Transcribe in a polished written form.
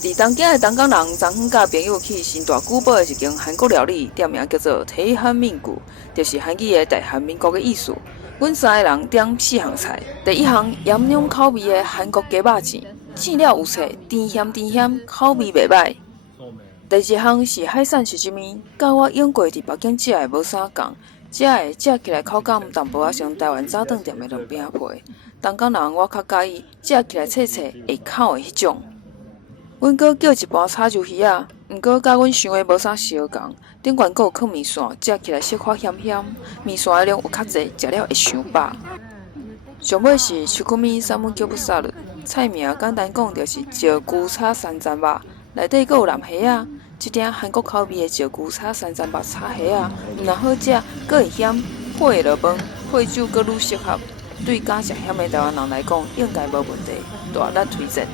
伫东京的东港人昨昏甲朋友去新大久保的一间韩国料理，店名叫做提韩面具，就是韩语的大韩民国的意思。阮三个人点4项菜，第一项盐浓口味的韩国鸡肉糋，糋了有脆，甜咸，口味袂歹。第二项是海产蚵仔面，甲我用过伫北京食的无啥共，食的食起来口感淡薄仔像台湾早顿店的凉饼皮。东港人我较介意食起来脆脆会口的迄种。阮阁叫一盘炒鱿鱼仔，毋过甲阮想的无啥相共，顶悬阁有放面线，食起来小可咸咸，面线的量有较济，食了会伤饱。上尾是手工面三文姜不沙律，菜名简单讲就是石菇炒山楂肉，内底阁有蓝虾仔，一鼎韩国口味的石菇炒山楂肉炒虾仔，毋但好食，阁会咸，配会落饭，配酒阁愈适合。对敢食咸的台湾人来讲，应该无问题，大力推荐。